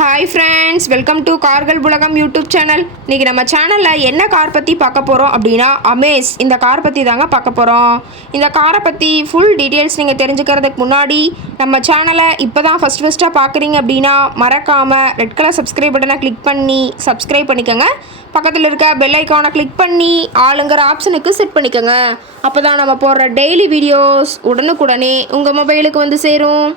Hi friends, welcome to கார்கள் உலகம் YouTube channel. இன்றைக்கி நம்ம சேனலில் என்ன கார் பற்றி பார்க்க போகிறோம் அப்படின்னா அமேஸ் இந்த கார் பற்றி தாங்க பார்க்க போகிறோம். இந்த காரை பற்றி ஃபுல் டீட்டெயில்ஸ் நீங்கள் தெரிஞ்சுக்கிறதுக்கு முன்னாடி நம்ம சேனலை இப்போ தான் ஃபஸ்ட்டாக பார்க்குறீங்க அப்படின்னா மறக்காமல் ரெட் கலர் சப்ஸ்கிரைப் பட்டனை கிளிக் பண்ணி சப்ஸ்கிரைப் பண்ணிக்கோங்க. பக்கத்தில் இருக்க பெல் ஐக்கானை கிளிக் பண்ணி ஆளுங்கிற ஆப்ஷனுக்கு செட் பண்ணிக்கோங்க. அப்போ தான் நம்ம போடுற டெய்லி வீடியோஸ் உடனுக்குடனே உங்கள் மொபைலுக்கு வந்து சேரும்.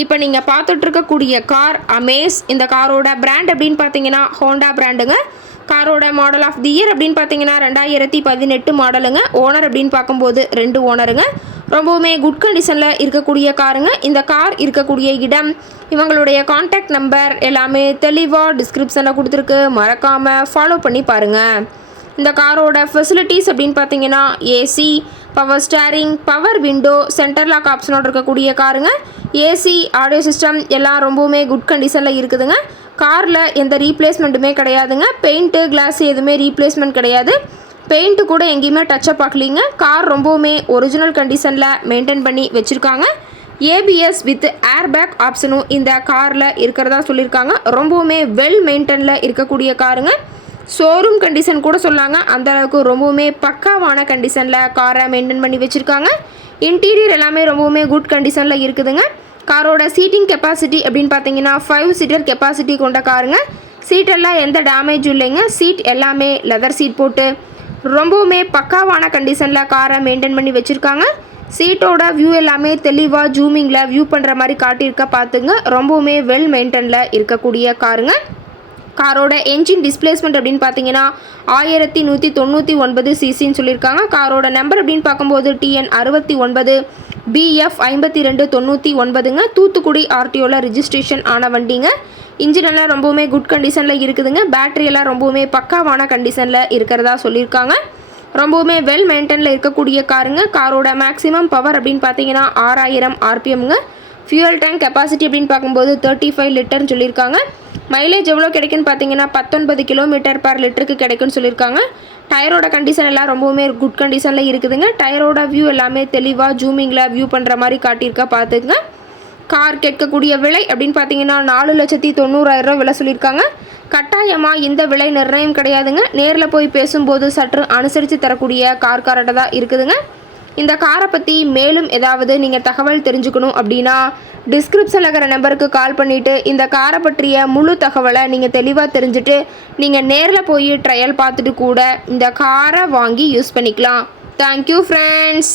இப்போ நீங்கள் பார்த்துட்ருக்கக்கூடிய கார் அமேஸ். இந்த காரோட பிராண்ட் அப்படின்னு பார்த்தீங்கன்னா ஹோண்டா பிராண்டுங்க. காரோட மாடல் ஆஃப் தி இயர் அப்படின்னு பார்த்தீங்கன்னா 2018 மாடலுங்க. ஓனர் அப்படின்னு பார்க்கும்போது 2 ஓனருங்க. ரொம்பவுமே குட் கண்டிஷனில் இருக்கக்கூடிய காருங்க. இந்த கார் இருக்கக்கூடிய இடம், இவங்களுடைய கான்டாக்ட் நம்பர் எல்லாமே தெளிவாக டிஸ்கிரிப்ஷனில் கொடுத்துருக்கு. மறக்காமல் ஃபாலோ பண்ணி பாருங்கள். இந்த காரோட ஃபெசிலிட்டிஸ் அப்படின்னு பார்த்தீங்கன்னா AC, power steering, power window, centre lock ஆப்ஷனோடு இருக்கக்கூடிய காருங்க. ஏசி, ஆடியோ சிஸ்டம் எல்லாம் ரொம்பவுமே குட் கண்டிஷனில் இருக்குதுங்க. காரில் எந்த ரீப்ளேஸ்மெண்ட்டுமே கிடையாதுங்க. பெயிண்ட்டு, கிளாஸ் எதுவுமே ரீப்ளேஸ்மெண்ட் கிடையாது. பெயிண்ட்டு கூட எங்கேயுமே டச்சப் ஆகலிங்க. கார் ரொம்பவுமே ஒரிஜினல் கண்டிஷனில் மெயின்டைன் பண்ணி வச்சுருக்காங்க. ஏபிஎஸ் வித் ஏர்பேக் ஆப்ஷனும் இந்த காரில் இருக்கிறதா சொல்லியிருக்காங்க. ரொம்பவுமே வெல் மெயின்டைனில் இருக்கக்கூடிய காருங்க. ஷோரூம் கண்டிஷன் கூட சொல்லாங்க. அந்தளவுக்கு ரொம்பவுமே பக்காவான கண்டிஷனில் காரை மெயின்டைன் பண்ணி வச்சுருக்காங்க. இன்டீரியர் எல்லாமே ரொம்பவுமே குட் கண்டிஷனில் இருக்குதுங்க. காரோட சீட்டிங் கெப்பாசிட்டி அப்படின்னு பார்த்தீங்கன்னா 5 சீட்டர் கெப்பாசிட்டி கொண்ட காருங்க. சீட்டெல்லாம் எந்த டேமேஜும் இல்லைங்க. சீட் எல்லாமே லெதர் சீட் போட்டு ரொம்பவுமே பக்காவான கண்டிஷனில் காரை மெயின்டைன் பண்ணி வச்சுருக்காங்க. சீட்டோட வியூ எல்லாமே தெளிவாக ஜூமிங்கில் வியூ பண்ணுற மாதிரி காட்டியிருக்க பார்த்துங்க. ரொம்பவுமே வெல் மெயின்டைனில் இருக்கக்கூடிய காருங்க. காரோட என்ஜின் டிஸ்பிளேஸ்மெண்ட் அப்படின்னு பார்த்தீங்கன்னா 1199 சிசின்னு சொல்லியிருக்காங்க. காரோட நம்பர் அப்படின்னு பார்க்கும்போது TN 69 BF 5299ங்க. தூத்துக்குடி RTOவில் ரிஜிஸ்ட்ரேஷன் ஆன வண்டிங்க. இன்ஜின் எல்லாம் ரொம்பவுமே குட் கண்டிஷனில் இருக்குதுங்க. பேட்டரி எல்லாம் ரொம்பவுமே பக்காவான கண்டிஷனில் இருக்கிறதா சொல்லியிருக்காங்க. ரொம்பவுமே வெல் மெயின்டைனில் இருக்கக்கூடிய காருங்க. காரோட மேக்ஸிமம் பவர் அப்படின்னு பார்த்தீங்கன்னா 6000 RPMங்க. ஃபியூயல் டேங்க் கெப்பாசிட்டி அப்படின்னு பார்க்கும்போது 35 லிட்டர்னு சொல்லியிருக்காங்க. மைலேஜ் எவ்வளோ கிடைக்குன்னு பார்த்தீங்கன்னா 19 கிலோமீட்டர் பர் லிட்டருக்கு கிடைக்குன்னு சொல்லியிருக்காங்க. டயரோட கண்டிஷன் எல்லாம் ரொம்பவுமே குட் கண்டிஷனில் இருக்குதுங்க. டயரோட வியூ எல்லாமே தெளிவாக ஜூமிங்கில் வியூ பண்ணுற மாதிரி காட்டியிருக்கா பார்த்துங்க. கார் கேட்கக்கூடிய விலை அப்படின்னு பார்த்தீங்கன்னா 4,90,000 விலை சொல்லியிருக்காங்க. கட்டாயமாக இந்த விலை நிர்ணயம் கிடையாதுங்க. நேரில் போய் பேசும்போது சற்று அனுசரித்து தரக்கூடிய கார்கிட்ட தான் இருக்குதுங்க. இந்த காரை பற்றி மேலும் ஏதாவது நீங்கள் தகவல் தெரிஞ்சுக்கணும் அப்படின்னா டிஸ்கிரிப்ஷனில் இருக்கிற நம்பருக்கு கால் பண்ணிவிட்டு இந்த காரை பற்றிய முழு தகவலை நீங்கள் தெளிவாக தெரிஞ்சுட்டு நீங்கள் நேரில் போய் ட்ரையல் பார்த்துட்டு கூட இந்த காரை வாங்கி யூஸ் பண்ணிக்கலாம். Thank you friends.